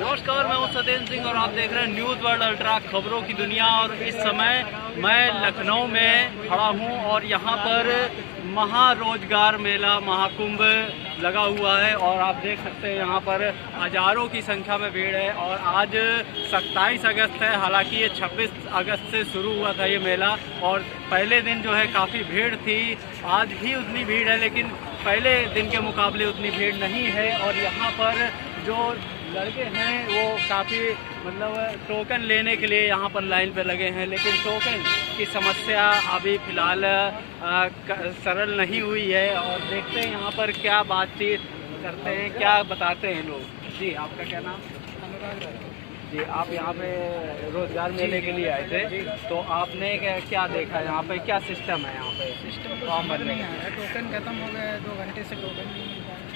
नमस्कार, मैं हूं सत्येंद्र सिंह और आप देख रहे हैं न्यूज़ वर्ल्ड अल्ट्रा, खबरों की दुनिया। और इस समय मैं लखनऊ में खड़ा हूं और यहां पर महारोजगार मेला महाकुंभ लगा हुआ है और आप देख सकते हैं यहां पर हज़ारों की संख्या में भीड़ है। और आज 27 अगस्त है, हालांकि ये 26 अगस्त से शुरू हुआ था ये मेला और पहले दिन जो है काफ़ी भीड़ थी। आज भी उतनी भीड़ है लेकिन पहले दिन के मुकाबले उतनी भीड़ नहीं है। और यहाँ पर जो लड़के हैं वो काफ़ी टोकन लेने के लिए यहाँ पर लाइन पर लगे हैं, लेकिन टोकन की समस्या अभी फ़िलहाल सरल नहीं हुई है। और देखते हैं यहाँ पर क्या बातचीत करते हैं, क्या बताते हैं लोग। जी, आपका क्या नाम? जी, आप यहाँ पे रोजगार मेले के लिए आए थे, तो आपने क्या देखा यहाँ पे, क्या सिस्टम है यहाँ पे? सिस्टम फॉर्म भरने का टोकन खत्म हो गया है, 2 घंटे से टोकन नहीं मिल रहा है।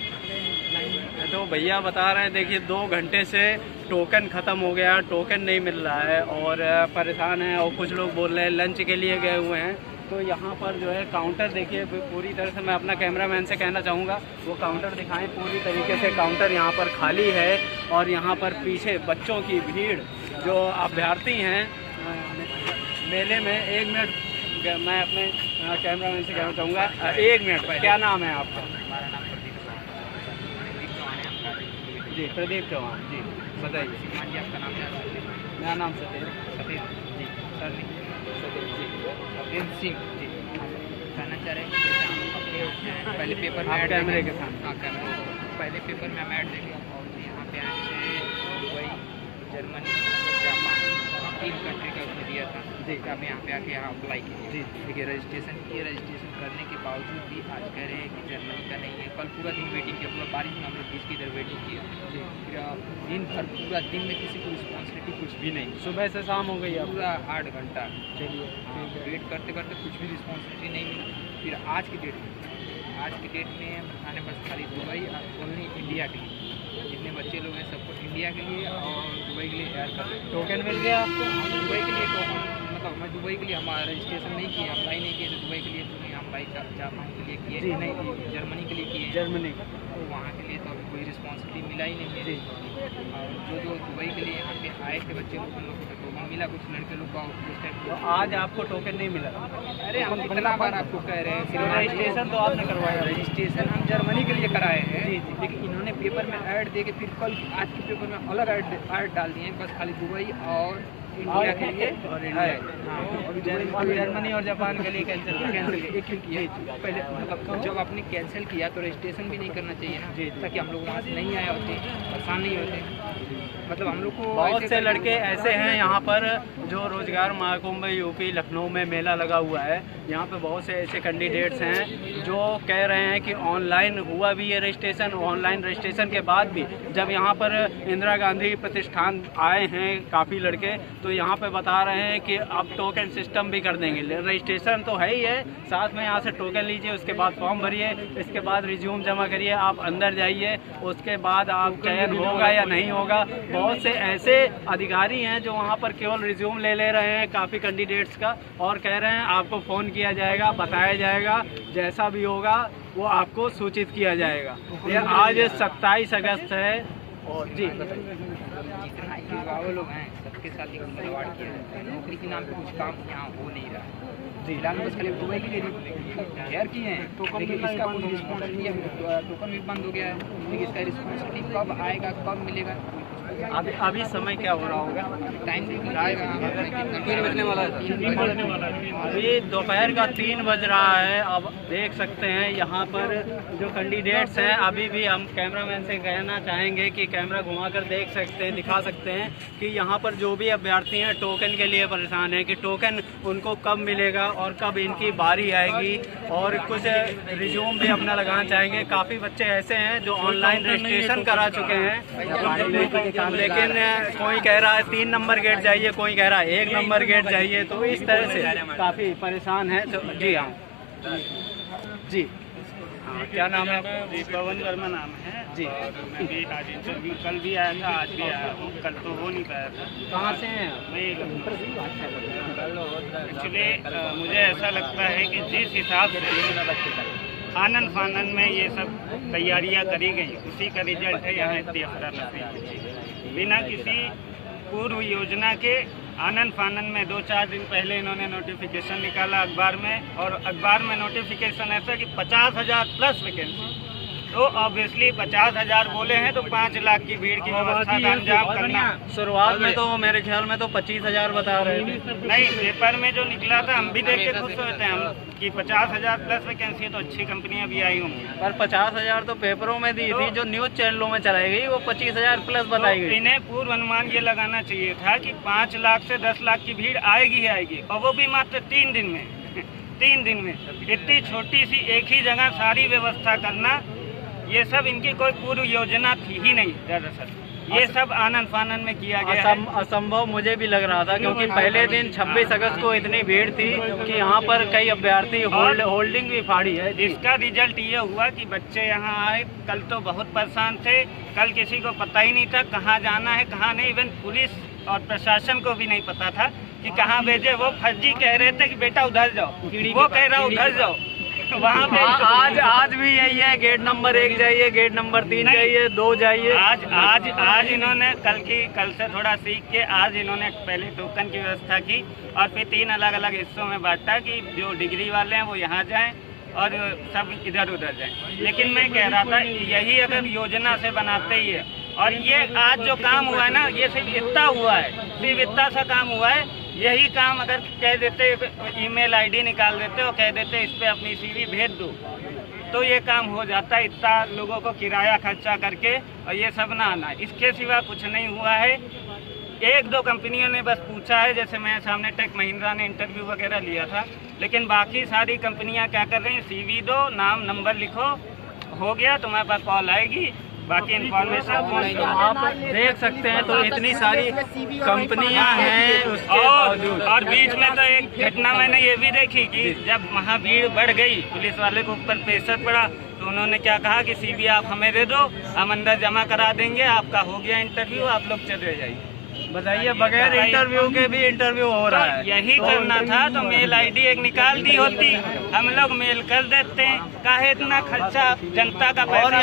तो भैया बता रहे हैं, देखिए 2 घंटे से टोकन ख़त्म हो गया, टोकन नहीं मिल रहा है और परेशान हैं। और कुछ लोग बोल रहे हैं लंच के लिए गए हुए हैं। तो यहाँ पर जो है काउंटर देखिए पूरी तरह से, मैं अपना कैमरामैन से कहना चाहूँगा वो काउंटर दिखाएं। पूरी तरीके से काउंटर यहाँ पर खाली है और यहाँ पर पीछे बच्चों की भीड़ जो अभ्यर्थी हैं मेले में। 1 मिनट मैं अपने कैमरामैन से कहना चाहूँगा, 1 मिनट, क्या नाम है आपका? जी, प्रदीप चौहान। जी, बताइए। जी, आपका नाम क्या है? मेरा नाम सत्येंद्र जी, सर जी, सत्येंद्र सिंह। जी, कहना चाह रहे हैं कि पहले पेपर में आप ऐड कैमरे के सामने। हाँ, कैमरे। पहले पेपर में हम ऐड देंगे और यहाँ पे आए थे दुबई, जर्मनी, जापान, 3 कंट्री का उसने दिया था। जी, अब यहाँ पे आके यहाँ अप्लाई किए। जी, देखिए रजिस्ट्रेशन किए, रजिस्ट्रेशन करने के बावजूद भी आज कह रहे हैं कि जर्मनी का नहीं है। कल पूरा दिन वेटिंग किया, पूरा बारिश में हम लोग बीच की इधर वेटिंग किया। जी, फिर दिन भर पूरा दिन में किसी को रिस्पॉन्सिबिलिटी कुछ भी नहीं। सुबह से शाम हो गई अब। पूरा 8 घंटा चलिए, हाँ, वेट करते करते कुछ भी रिस्पॉन्सिबिलिटी नहीं मिली। फिर आज की डेट में बताने बस खाली दुबई और ओनली इंडिया के लिए, जितने बच्चे लोग हैं सबको इंडिया के लिए और दुबई के लिए तैयार कर रहे हैं। टोकन मिल गया आपको? दुबई के लिए तो मैं दुबई के लिए हमारा रजिस्ट्रेशन नहीं किया, अप्लाई नहीं किया। तो दुबई के लिए तो नहीं अप्लाई, जापान के लिए किए। जी, नहीं, जर्मनी के लिए किए। जर्मनी का। तो वहाँ के लिए तो अभी कोई रिस्पॉन्सिबिलिटी मिला ही नहीं है। और जो दुबई के लिए यहाँ पे आए थे बच्चे लोग, उन लोग को टोकन मिला, कुछ लड़के लोग का उस टाइम। तो आज आपको टोकन नहीं मिला? अरे हम कितना बार आपको कह रहे हैं। फिर रजिस्ट्रेशन तो आपने करवाया? रजिस्ट्रेशन हम जर्मनी के लिए कराए हैं। जी, जी। लेकिन इन्होंने पेपर में ऐड दे के फिर कल आज के पेपर में अलग ऐड डाल दिए, बस खाली दुबई और इंडिया के लिए है। हाँ, जर्मनी और जापान के लिए कैंसिल एक ही किया। पहले मतलब जब आपने कैंसिल किया तो रजिस्ट्रेशन भी नहीं करना चाहिए ना, जी, ताकि हम लोग वहाँ से नहीं आए होते, परेशान नहीं होते। मतलब हम लोग को बहुत से लड़के ऐसे हैं यहाँ पर जो रोजगार महाकुंभ यूपी लखनऊ में मेला लगा हुआ है। यहाँ पे बहुत से ऐसे कैंडिडेट्स हैं जो कह रहे हैं कि ऑनलाइन हुआ भी ये रजिस्ट्रेशन, ऑनलाइन रजिस्ट्रेशन के बाद भी जब यहाँ पर इंदिरा गांधी प्रतिष्ठान आए हैं काफ़ी लड़के, तो यहाँ पे बता रहे हैं कि अब टोकन सिस्टम भी कर देंगे। रजिस्ट्रेशन तो है ही है, साथ में यहाँ से टोकन लीजिए, उसके बाद फॉर्म भरिए, इसके बाद रिज्यूम जमा करिए, आप अंदर जाइए, उसके बाद आप चयन होगा या नहीं होगा। बहुत से ऐसे अधिकारी हैं जो वहाँ पर केवल रिज्यूम ले रहे हैं काफ़ी कैंडिडेट्स का और कह रहे हैं आपको फ़ोन किया जाएगा, बताया जाएगा, जैसा भी होगा वो आपको सूचित किया जाएगा। ये आज 27 अगस्त है। और जी बताइए। जितना युवा लोग हैं सबके साथ ही खिलवाड़ किया जाता है। नौकरी के नाम पे कुछ काम यहाँ हो नहीं रहा है। फिलहाल बस खाली दुबई के लिए तैयार किए हैं, लेकिन इसका कोई रिस्पॉन्सिबिलिटी, टोकन भी बंद हो गया है, लेकिन इसका रिस्पॉन्सिबिलिटी कब आएगा, कब मिलेगा? अभी समय क्या हो रहा होगा? टाइम आएगा, 3 बजने वाला है। अभी दोपहर का 3 बज रहा है। अब देख सकते हैं यहाँ पर जो कैंडिडेट्स हैं, अभी भी हम कैमरामैन से कहना चाहेंगे कि कैमरा घुमाकर देख सकते हैं, दिखा सकते हैं कि यहाँ पर जो भी अभ्यर्थी हैं टोकन के लिए परेशान हैं कि टोकन उनको कब मिलेगा और कब इनकी बारी आएगी। और कुछ रिज्यूम भी अपना लगाना चाहेंगे। काफ़ी बच्चे ऐसे हैं जो ऑनलाइन रजिस्ट्रेशन करा चुके हैं, लेकिन कोई कह रहा है 3 नंबर गेट जाइए, कोई कह रहा है 1 नंबर गेट जाइए। तो इस तरह से काफ़ी परेशान है। तो जी हाँ, जी हाँ, क्या नाम है? पवन वर्मा नाम है जी। और मैं भी आज इंटरव्यू कल भी आया था, आज भी आया हूँ। कल तो हो नहीं पाया था। कहाँ से हैं? मैं एक्चुअली मुझे ऐसा लगता है कि जिस हिसाब से आनन फानन में ये सब तैयारियां करी गई, उसी का रिजल्ट है यहाँ इतनी अफरा नफरी। बिना किसी पूर्व योजना के आनन फानन में 2-4 दिन पहले इन्होंने नोटिफिकेशन निकाला अखबार में, और अखबार में नोटिफिकेशन ऐसा कि 50,000 प्लस वैकेंसी। तो ऑब्वियसली 50,000 बोले हैं तो 5 लाख की भीड़ की व्यवस्था का अंजाम करना। शुरुआत में तो मेरे ख्याल में तो 25,000 बता रहे थे। नहीं, पेपर में जो निकला था हम भी देख के खुश होते हैं हम कि 50,000 प्लस वैकेंसी, तो अच्छी कंपनियां भी आई होंगी। पर 50,000 तो पेपरों में दी थी, जो न्यूज चैनलों में चलाई गई वो 25,000 प्लस बताई गई। इन्हें पूर्व अनुमान ये लगाना चाहिए था कि 5 लाख से 10 लाख की भीड़ आएगी ही आएगी, और वो भी मात्र 3 दिन में 3 दिन में इतनी छोटी सी एक ही जगह सारी व्यवस्था करना, ये सब इनकी कोई पूर्व योजना थी ही नहीं। दरअसल ये सब आनन फानन में किया गया है। असंभव मुझे भी लग रहा था, क्योंकि पहले दिन 26 अगस्त को इतनी भीड़ थी कि यहाँ पर कई अभ्यर्थी होल्डिंग भी फाड़ी है। इसका रिजल्ट ये हुआ कि बच्चे यहाँ आए, कल तो बहुत परेशान थे, कल किसी को पता ही नहीं था कहाँ जाना है कहाँ नहीं। इवन पुलिस और प्रशासन को भी नहीं पता था कि कहाँ भेजे। वो फर्जी कह रहे थे कि बेटा उधर जाओ, वो कह रहा उधर जाओ। वहाँ पे आज भी यही है, गेट नंबर 1 जाइए, गेट नंबर 3 जाइए, 2 जाइए। आज इन्होंने कल से थोड़ा सीख के आज इन्होंने पहले टोकन की व्यवस्था की, और फिर 3 अलग अलग हिस्सों में बांटा कि जो डिग्री वाले हैं वो यहाँ जाएं और सब इधर उधर जाएं। लेकिन मैं कह रहा था यही अगर योजना से बनाते ही है, और ये आज जो काम हुआ है ना, ये सिर्फ इतना हुआ है, सिर्फ इतना सा काम हुआ है। यही काम अगर कह देते, ईमेल आईडी निकाल देते और कह देते इस पे अपनी सीवी भेज दो, तो ये काम हो जाता। इतना लोगों को किराया खर्चा करके और ये सब ना आना, इसके सिवा कुछ नहीं हुआ है। 1-2 कंपनियों ने बस पूछा है, जैसे मैं सामने टेक महिंद्रा ने इंटरव्यू वगैरह लिया था, लेकिन बाकी सारी कंपनियां क्या कर रही हैं, सीवी दो, नाम नंबर लिखो, हो गया, तुम्हारे पास कॉल आएगी, बाकी इन्फॉर्मेशन आप देख सकते हैं। तो इतनी सारी कंपनियां हैं उसके बावजूद। और बीच में तो एक घटना मैंने ये भी देखी कि जब वहाँ भीड़ बढ़ गई, पुलिस वाले के ऊपर प्रेशर पड़ा, तो उन्होंने क्या कहा कि सीवी आप हमें दे दो, हम अंदर जमा करा देंगे, आपका हो गया इंटरव्यू, आप लोग चले जाइए। बताइए, बगैर इंटरव्यू के भी इंटरव्यू हो रहा है। यही करना था तो मेल आईडी एक निकाल दी होती, हम लोग मेल कर देते हैं, काहे इतना खर्चा जनता का पैसा। और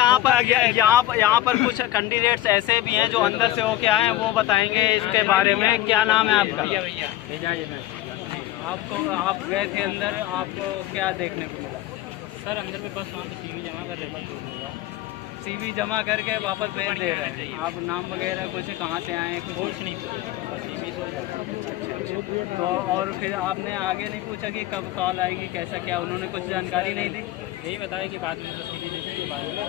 यहाँ पर कुछ कैंडिडेट्स ऐसे भी हैं जो अंदर से होके आए हैं, वो बताएंगे इसके बारे में। क्या नाम है आपका? भैया आपको, आप गए थे अंदर, आपको क्या देखने को मिला? सर अंदर में बस वहाँ पे सीवी जमा कर रहे थे, सीवी जमा करके वापस भेज दे रहे हैं। आप नाम वगैरह कुछ कहाँ से आए हैं? कुछ नहीं, सीवी तो और फिर आपने आगे नहीं पूछा कि कब कॉल आएगी, कैसा क्या? उन्होंने कुछ जानकारी नहीं दी? यही बताया कि बाद में सीवी देखेंगे बाद में।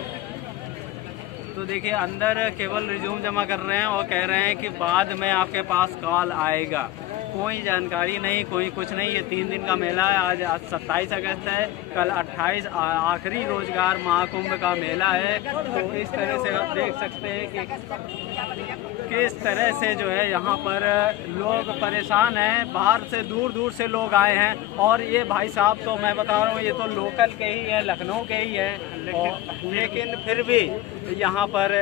तो देखिए, अंदर केवल रिज्यूम जमा कर रहे हैं और कह रहे हैं कि बाद में आपके पास कॉल आएगा। कोई जानकारी नहीं, कोई कुछ नहीं। ये 3 दिन का मेला है। आज 27 अगस्त है, कल 28 आखिरी रोजगार महाकुंभ का मेला है। तो इस तरह से आप देख सकते हैं कि किस तरह से जो है यहाँ पर लोग परेशान हैं। बाहर से दूर दूर से लोग आए हैं, और ये भाई साहब तो मैं बता रहा हूँ, ये तो लोकल के ही हैं, लखनऊ के ही हैं, लेकिन फिर भी यहाँ पर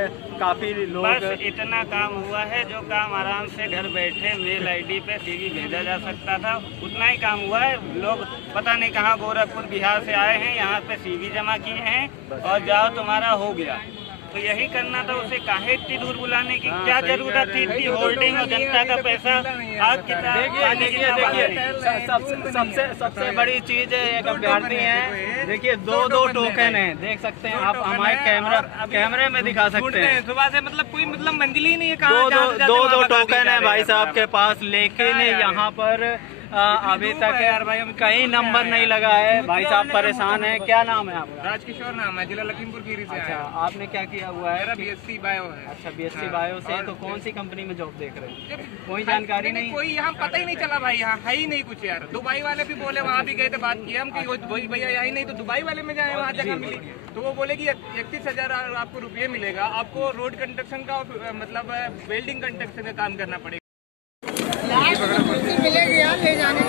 काफ़ी लोग। बस इतना काम हुआ है जो काम आराम से घर बैठे मेल आईडी पे सीवी भेजा जा सकता था, उतना ही काम हुआ है। लोग पता नहीं कहाँ गोरखपुर बिहार से आए हैं, यहाँ पे सीवी जमा किए हैं और जाओ तुम्हारा हो गया। तो यही करना था, उसे काहे इतनी दूर बुलाने की क्या जरूरत थी? इतनी होल्डिंग और जनता का पैसा आज कितना। देखिए, सबसे बड़ी चीज है, एक अभ्यर्थी है, देखिए 2 टोकन है, देख सकते हैं आप, हमारे कैमरे में दिखा सकते हैं। सुबह से मतलब कोई मतलब मंजिल ही नहीं है। 2 टोकन है भाई साहब के पास, लेकिन यहाँ पर अभी तक कहीं नंबर नहीं लगा है। भाई साहब परेशान हैं। क्या नाम है आपका? राजकिशोर नाम है, जिला लखीमपुर खीरी से। अच्छा, आपने क्या किया हुआ है? BSc बायो है। अच्छा, BSc बायो से। तो कौन सी कंपनी में जॉब देख रहे हैं? कोई जानकारी नहीं, कोई यहाँ पता ही नहीं चला भाई, यहाँ है ही नहीं कुछ यार। दुबई वाले भी बोले, वहाँ भी गए थे, बात किया हम कि वही भैया यहाँ ही नहीं, तो दुबई वाले में जाए, वहाँ जगह मिली। तो वो बोले कि 31,000 आपको रुपये मिलेगा, आपको रोड कंस्ट्रक्शन का मतलब वेल्डिंग कंस्ट्रक्शन का काम करना पड़ेगा। मिलेगी यार, ले जाने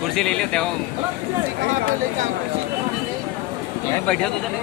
कुर्सी ले लेते हो, बैठे तो चले।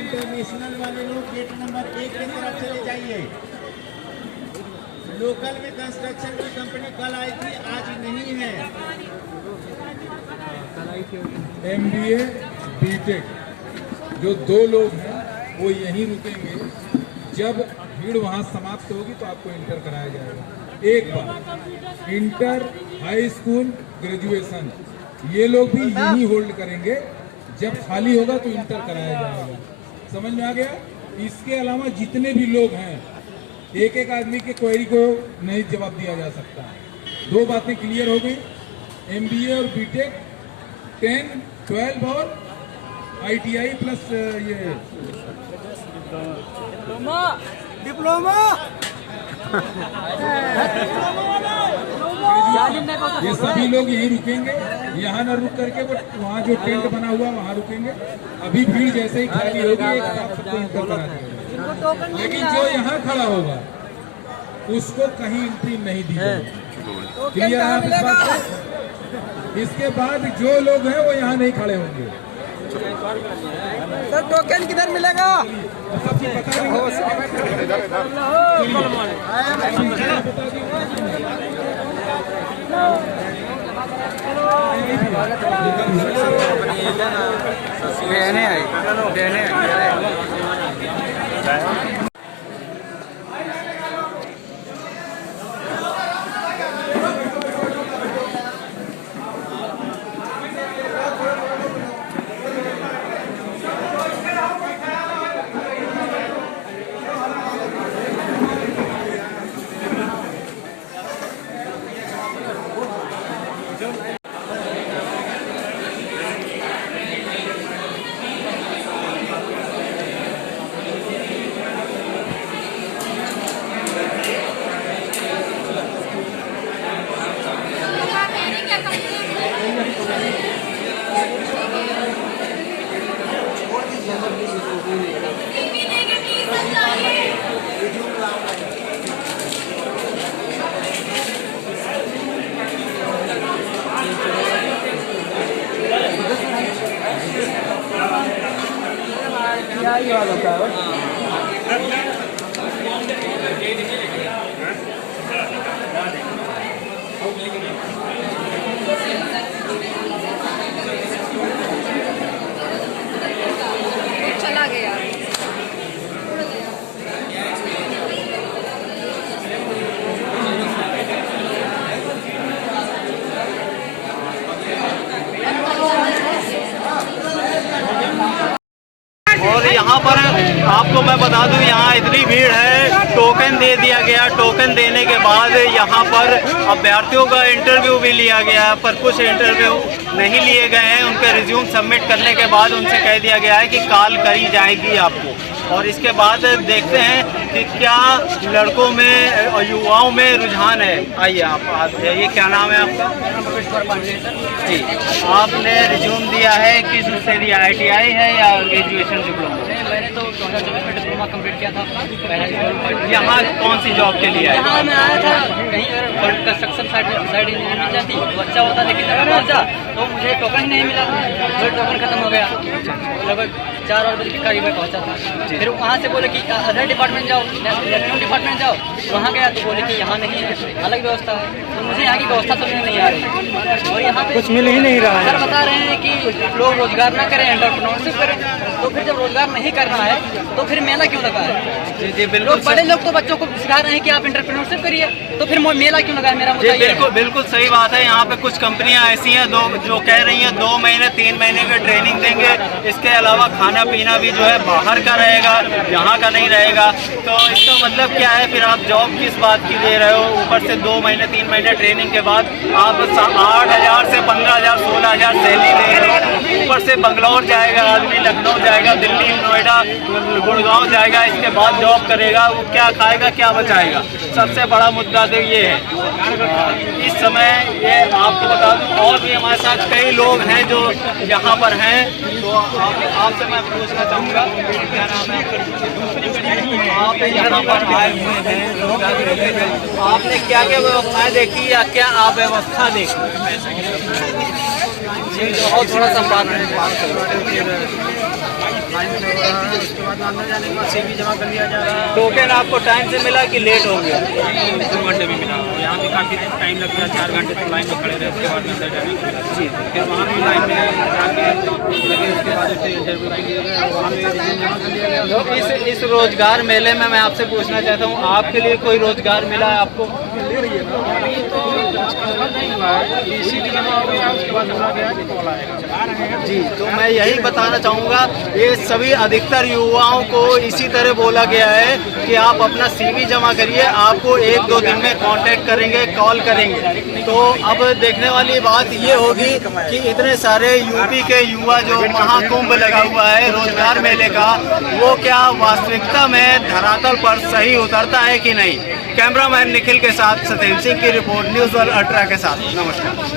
इंटरनेशनल वाले लोग गेट नंबर 1 की तरफ चले जाइए। लोकल में कंस्ट्रक्शन की कंपनी कल आई थी, आज नहीं है। MBA BTech जो 2 लोग हैं वो यहीं रुकेंगे। जब भीड़ वहाँ समाप्त होगी तो आपको इंटर कराया जाएगा। एक बार इंटर, हाई स्कूल, ग्रेजुएशन ये लोग भी यहीं होल्ड करेंगे। जब खाली होगा तो इंटर कराया जाएगा। समझ में आ गया? इसके अलावा जितने भी लोग हैं, एक एक आदमी के क्वेरी को नहीं जवाब दिया जा सकता। 2 बातें क्लियर हो गई। MBA और BTech 10, 12 और ITI प्लस ये डिप्लोमा ये सभी लोग यहीं रुकेंगे। यहाँ न रुक करके वो वहाँ जो टेंट बना हुआ वहाँ रुकेंगे। अभी भीड़ जैसे ही खाली होगी एक साथ सबको इंटर करा देंगे। लेकिन जो यहाँ खड़ा होगा उसको कहीं एंट्री नहीं दी जाएगी। क्लियर है आप इस बात को? इसके बाद जो लोग हैं वो यहाँ नहीं खड़े होंगे। सर टोकन किधर मिलेगा? सबको बता देंगे। बहने आई, बहने आई। चला गया। और यहाँ पर आपको मैं बता दूं, यहाँ इतनी भीड़ है। टोकन दे दिया गया। टोकन देने के बाद यहाँ पर अभ्यर्थियों का इंटरव्यू भी लिया गया, पर कुछ इंटरव्यू नहीं लिए गए हैं। उनके रिज्यूम सबमिट करने के बाद उनसे कह दिया गया है कि कॉल करी जाएगी आपको। और इसके बाद देखते हैं कि क्या लड़कों में और युवाओं में रुझान है। आइए आप ये क्या नाम है आपका? जी, आपने रिज्यूम दिया है, किस से दिया? ITI है या ग्रेजुएशन डिप्लोमा? मैंने तो 2024 में डिप्लोमा कंप्लीट किया था अपना पहला। यहाँ कौन सी जॉब के लिए आए? यहाँ मैं आया था कहीं कंस्ट्रक्शन साइड इंजीनियर मिल जाती तो अच्छा होता, लेकिन जब पहुँचा तो मुझे टोकन ही नहीं मिला, फिर टोकन खत्म हो गया। लगभग 4 बजे के करीब में पहुँचा था। फिर वहाँ से बोले कि अदर डिपार्टमेंट जाओ, इलेक्ट्रॉनिक डिपार्टमेंट जाओ। वहाँ गया तो बोले कि यहाँ नहीं है, अलग व्यवस्था है। तो मुझे यहाँ की व्यवस्था समझ में नहीं आ रही और यहाँ पे कुछ मिल ही नहीं रहा है। सर बता रहे हैं कि लोग रोजगार ना करें, एंटरप्रेन्योरशिप करें। तो फिर जब रोजगार नहीं करना है तो फिर मेला क्यों लगा है? जी बिल्कुल, बड़े लोग तो बच्चों को सिखा रहे हैं कि आप एंटरप्रेन्योरशिप करिए, तो फिर मेला क्यों लगा है? मेरा मुद्दा ये है। बिल्कुल सही बात है। यहाँ पे कुछ कंपनियां ऐसी हैं जो कह रही हैं 2 महीने 3 महीने की ट्रेनिंग देंगे, इसके अलावा खाना पीना भी जो है बाहर का रहेगा, यहाँ का नहीं रहेगा। तो इसका मतलब क्या है? फिर आप जॉब किस बात की दे रहे हो? ऊपर से 2 महीने 3 महीने ट्रेनिंग के बाद आप 8,000 से 15,000 16,000 सैलरी लेंगे। ऊपर से बंगलौर जाएगा आदमी, लखनऊ जाएगा, दिल्ली, नोएडा, गुड़गांव जाएगा, इसके बाद जॉब करेगा। वो क्या खाएगा, क्या बचाएगा? सबसे बड़ा मुद्दा तो ये है इस समय। ये आपको बता दूं, और भी हमारे साथ कई लोग हैं जो यहाँ पर हैं। तो आपसे मैं पूछना चाहूँगा, क्या नाम है? आप यहाँ पर आए हुए हैं रोजगार के लिए, आपने क्या क्या व्यवस्थाएं देखी या क्या आप व्यवस्था देखी? और थोड़ा सा बात CV जमा कर लिया जा रहा है। टोकन आपको टाइम से मिला कि लेट हो गया? 2 घंटे में मिला। यहाँ भी काफ़ी टाइम लग गया, 4 घंटे तो लाइन में खड़े रहे, उसके बाद अंदर जाने को मिला। जी, फिर वहाँ भी लाइन में जाके लगे, उसके बाद इंटरव्यू के लिए गए, वहाँ भी रिज्यूम जमा कर लिया गया। तो इस रोजगार मेले में मैं आपसे पूछना चाहता हूँ, आपके लिए कोई रोजगार मिला है आपको? अभी तो नहीं हुआ है, CV जमा हो गया, उसके बाद बोला गया कि कॉल आएगा। जी, तो मैं यही बताना चाहूँगा, ये सभी अधिकतर युवाओं को इसी तरह बोला गया है कि आप अपना CV जमा करिए, आपको 1-2 दिन में कांटेक्ट करेंगे, कॉल करेंगे। तो अब देखने वाली बात ये होगी कि इतने सारे यूपी के युवा जो महाकुंभ लगा हुआ है रोजगार मेले का, वो क्या वास्तविकता में धरातल पर सही उतरता है कि नहीं। कैमरामैन निखिल के साथ सत्येंद्र सिंह की रिपोर्ट, न्यूज़ वर्ल्ड 18 के साथ। नमस्कार।